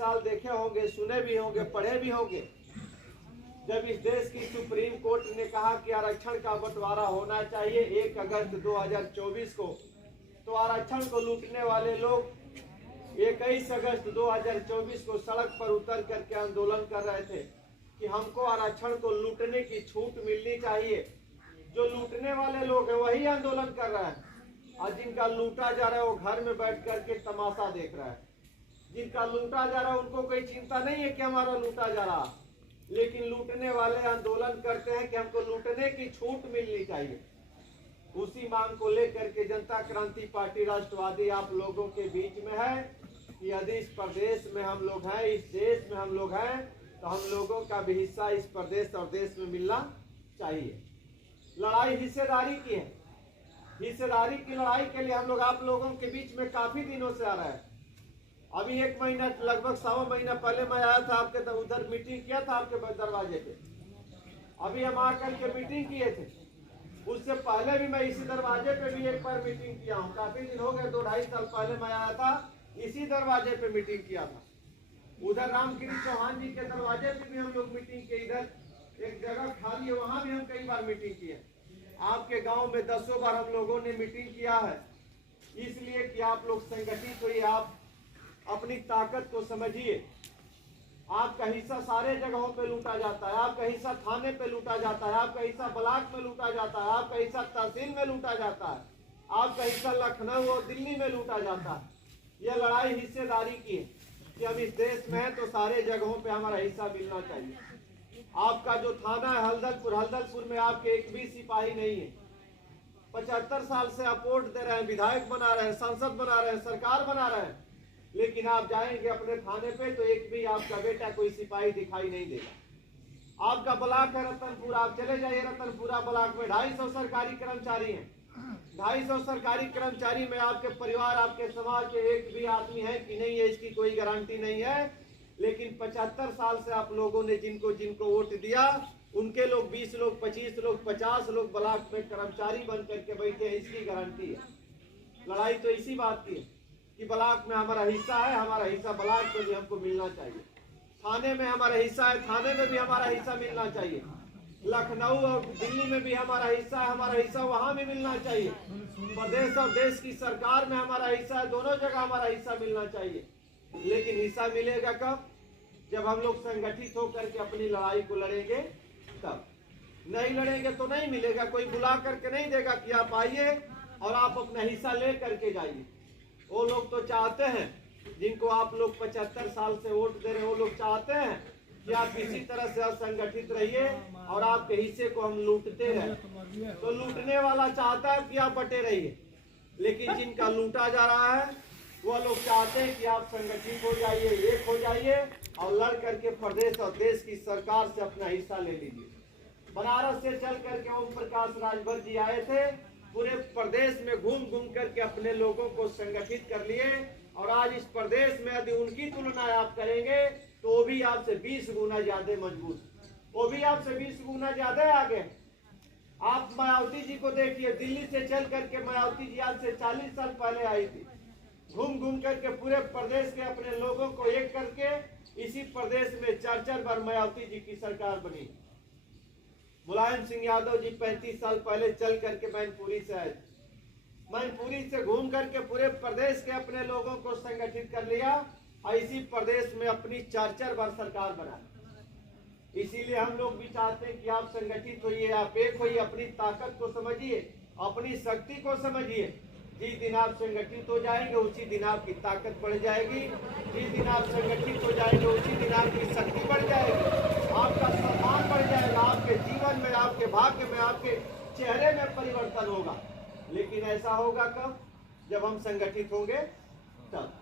साल देखे होंगे, सुने भी होंगे, पढ़े भी होंगे। जब इस देश की सुप्रीम कोर्ट ने कहा कि आरक्षण का बंटवारा होना चाहिए 1 अगस्त 2024 को, तो आरक्षण को लूटने वाले लोग 21 अगस्त 2024 को सड़क पर उतर करके आंदोलन कर रहे थे कि हमको आरक्षण को लूटने की छूट मिलनी चाहिए। जो लूटने वाले लोग हैं वही आंदोलन कर रहे हैं, और जिनका लूटा जा रहा है वो घर में बैठ करके तमाशा देख रहा है। जिनका लूटा जा रहा है उनको कोई चिंता नहीं है कि हमारा लूटा जा रहा है, लेकिन लूटने वाले आंदोलन करते हैं कि हमको लूटने की छूट मिलनी चाहिए। उसी मांग को लेकर के जनता क्रांति पार्टी राष्ट्रवादी आप लोगों के बीच में है कि यदि इस प्रदेश में हम लोग हैं, इस देश में हम लोग हैं, तो हम लोगों का भी हिस्सा इस प्रदेश और देश में मिलना चाहिए। लड़ाई हिस्सेदारी की है। हिस्सेदारी की लड़ाई के लिए हम लोग आप लोगों के बीच में काफी दिनों से आ रहे हैं। अभी 1 महीना, लगभग 1.25 महीना पहले मैं आया था आपके उधर, मीटिंग किया था आपके दरवाजे पे। अभी हम आकर के मीटिंग किए थे। उससे पहले भी मैं इसी दरवाजे पे भी एक बार मीटिंग किया हूँ। काफी दिन हो गए, 2-2.5 साल पहले मैं आया था, इसी दरवाजे पे मीटिंग किया था। उधर रामगिरी चौहान जी के दरवाजे पे भी हम लोग मीटिंग किए। इधर एक जगह खाली है, वहां भी हम कई बार मीटिंग किए। आपके गांव में 10 बार हम लोगों ने मीटिंग किया है, इसलिए कि आप लोग संगठित हुई, आप अपनी ताकत को समझिए। आपका हिस्सा सारे जगहों पे लूटा जाता है। आपका हिस्सा थाने पे लूटा जाता है, आपका हिस्सा ब्लॉक में लूटा जाता है, आपका हिस्सा तहसील में लूटा जाता है, आपका हिस्सा लखनऊ और दिल्ली में लूटा जाता है। यह लड़ाई हिस्सेदारी की है कि हम इस देश में हैं तो सारे जगहों पे हमारा हिस्सा मिलना चाहिए। आपका जो थाना है हल्दलपुर में आपके एक भी सिपाही नहीं है। 75 साल से आप वोट दे रहे हैं, विधायक बना रहे हैं, सांसद बना रहे हैं, सरकार बना रहे हैं, लेकिन आप जाएंगे अपने थाने पे तो एक भी आपका बेटा कोई सिपाही दिखाई नहीं देगा। आपका ब्लॉक है रतनपुर, आप चले जाइए रतनपुरा ब्लॉक में 250 सरकारी कर्मचारी हैं। 250 सरकारी कर्मचारी में आपके परिवार, आपके समाज के एक भी आदमी है कि नहीं है, इसकी कोई गारंटी नहीं है। लेकिन 75 साल से आप लोगों ने जिनको जिनको वोट दिया, उनके लोग 20 लोग, 25 लोग, 50 लोग ब्लॉक में कर्मचारी बन करके बैठे हैं, इसकी गारंटी है। लड़ाई तो इसी बात की है कि ब्लॉक में हमारा हिस्सा है, हमारा हिस्सा ब्लॉक में भी हमको मिलना चाहिए। थाने में हमारा हिस्सा है, थाने में भी हमारा हिस्सा मिलना चाहिए। लखनऊ और दिल्ली में भी हमारा हिस्सा है, हमारा हिस्सा वहां भी मिलना चाहिए। प्रदेश और देश की सरकार में हमारा हिस्सा है, दोनों जगह हमारा हिस्सा मिलना चाहिए। लेकिन हिस्सा मिलेगा कब? जब हम लोग संगठित होकर के अपनी लड़ाई को लड़ेंगे तब। नहीं लड़ेंगे तो नहीं मिलेगा। कोई बुला करके नहीं देगा कि आप आइए और आप अपना हिस्सा ले करके जाइए। वो लोग तो चाहते हैं, जिनको आप लोग 75 साल से वोट दे रहे हैं, वो लोग चाहते हैं कि आप किसी तरह से असंगठित रहिए और आपके हिस्से को हम लूटते रहें। तो लूटने वाला चाहता है कि आप बटे रहिए, लेकिन जिनका लूटा जा रहा है वो लोग चाहते हैं कि आप संगठित हो जाइए, एक हो जाइए और लड़ करके प्रदेश और देश की सरकार से अपना हिस्सा ले लीजिए। बनारस से चल करके ओम प्रकाश राजभर जी आए थे, पूरे प्रदेश में घूम घूम करके अपने लोगों को संगठित कर लिए। और आज इस प्रदेश में यदि उनकी तुलना आप करेंगे तो वो भी आपसे 20 गुना ज्यादा मजबूत, वो भी आपसे 20 गुना ज्यादा आगे। आप मायावती जी को देखिए, दिल्ली से चल करके मायावती जी आज से 40 साल पहले आई थी। घूम घूम करके पूरे प्रदेश के अपने लोगों को एक करके इसी प्रदेश में 4-4 बार मायावती जी की सरकार बनी। मुलायम सिंह यादव जी 35 साल पहले चल करके मैनपुरी से आए। मैनपुरी से घूम करके पूरे प्रदेश के अपने लोगों को संगठित कर लिया और इसी प्रदेश में अपनी 4-4 बार सरकार बना। इसीलिए हम लोग भी चाहते हैं कि आप संगठित होइए, आप एक होइए, अपनी ताकत को समझिए, अपनी शक्ति को समझिए। जिस दिन आप संगठित हो जाएंगे उसी दिन आपकी ताकत बढ़ जाएगी। जिस दिन आप संगठित हो जाएंगे उसी दिन आपकी शक्ति बढ़ जाएगी, आपका सम्मान बढ़ जाएगा, आपके जीवन में, आपके भाग्य में, आपके चेहरे में परिवर्तन होगा। लेकिन ऐसा होगा कब? जब हम संगठित होंगे तब।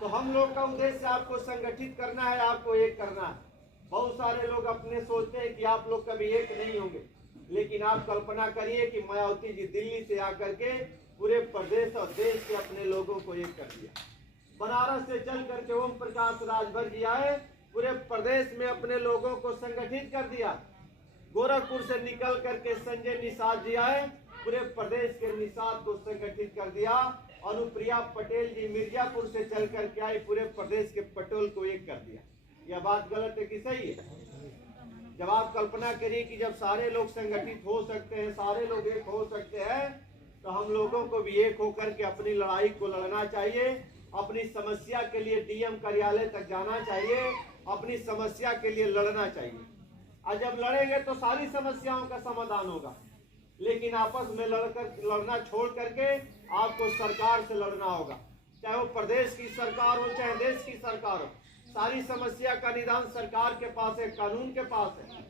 तो हम लोग का उद्देश्य आपको संगठित करना है, आपको एक करना है। बहुत सारे लोग अपने सोचते हैं कि आप लोग कभी एक नहीं होंगे, लेकिन आप कल्पना करिए कि मायावती जी दिल्ली से आकर के पूरे प्रदेश और देश के अपने लोगों को एक कर दिया। बनारस से चल करके ओम प्रकाश राजभर जी आए, पूरे प्रदेश में अपने लोगों को संगठित कर दिया। गोरखपुर से निकल करके संजय निषाद जी आए, पूरे प्रदेश के निषाद को संगठित कर दिया। अनुप्रिया पटेल जी मिर्जापुर से चल कर के आई, पूरे प्रदेश के पटोल को एक कर दिया। यह बात गलत है कि सही है? जब आप कल्पना करिए कि जब सारे लोग संगठित हो सकते हैं, सारे लोग एक हो सकते हैं, तो हम लोगों को भी एक होकर के अपनी लड़ाई को लड़ना चाहिए। अपनी समस्या के लिए डीएम कार्यालय तक जाना चाहिए, अपनी समस्या के लिए लड़ना चाहिए। और जब लड़ेंगे तो सारी समस्याओं का समाधान होगा। लेकिन आपस में लड़ना छोड़ करके आपको सरकार से लड़ना होगा, चाहे वो प्रदेश की सरकार हो चाहे देश की सरकार हो। सारी समस्या का निदान सरकार के पास है, कानून के पास है।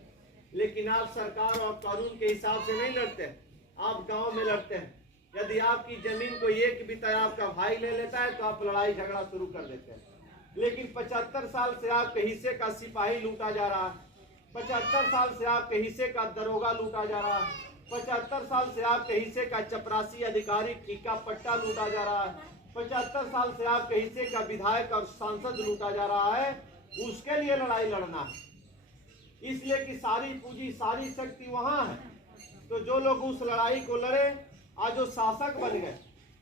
लेकिन आप सरकार और कानून के हिसाब से नहीं लड़ते, आप गांव में लड़ते हैं। यदि आपकी जमीन को एक बिता आपका भाई ले लेता है तो आप लड़ाई झगड़ा शुरू कर देते हैं। लेकिन 75 साल से आपके हिस्से का सिपाही लूटा जा रहा है, 75 साल से आपके हिस्से का दरोगा लूटा जा रहा है, 75 साल से आपके हिस्से का चपरासी अधिकारी ठेका पट्टा लूटा जा रहा है, 75 साल से आपके हिस्से का विधायक और सांसद लूटा जा रहा है। उसके लिए लड़ाई लड़ना है, इसलिए कि सारी पूंजी सारी शक्ति वहां है। तो जो लोग उस लड़ाई को लड़े आज जो शासक बन गए,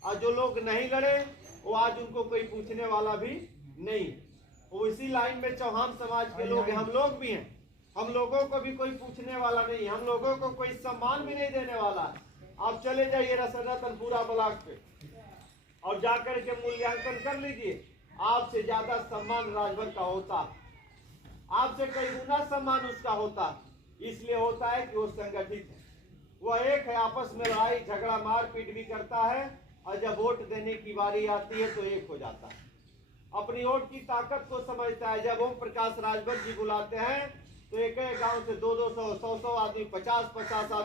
आज जो लोग नहीं लड़े वो आज उनको कोई पूछने वाला भी नहीं। वो इसी लाइन में चौहान समाज के लोग हैं, हम लोग भी हैं। हम लोगों को भी कोई पूछने वाला नहीं, हम लोगों को कोई सम्मान भी नहीं देने वाला। आप चले जाइए रतनपुरा ब्लॉक पे और जाकर के मूल्यांकन कर लीजिए, आपसे ज्यादा सम्मान राजभर का होता, आपसे कई गुना सम्मान उसका होता। इसलिए होता है कि वो संगठित है, वह एक है, आपस में लड़ाई झगड़ा मारपीट भी करता है, और जब वोट देने की बारी आती है तो एक हो जाता है, अपनी वोट की ताकत को समझता है। जब ओम प्रकाश राजभर जी बुलाते हैं तो एक गांव से 200-200 100-100 आदमी 50-50 आदमी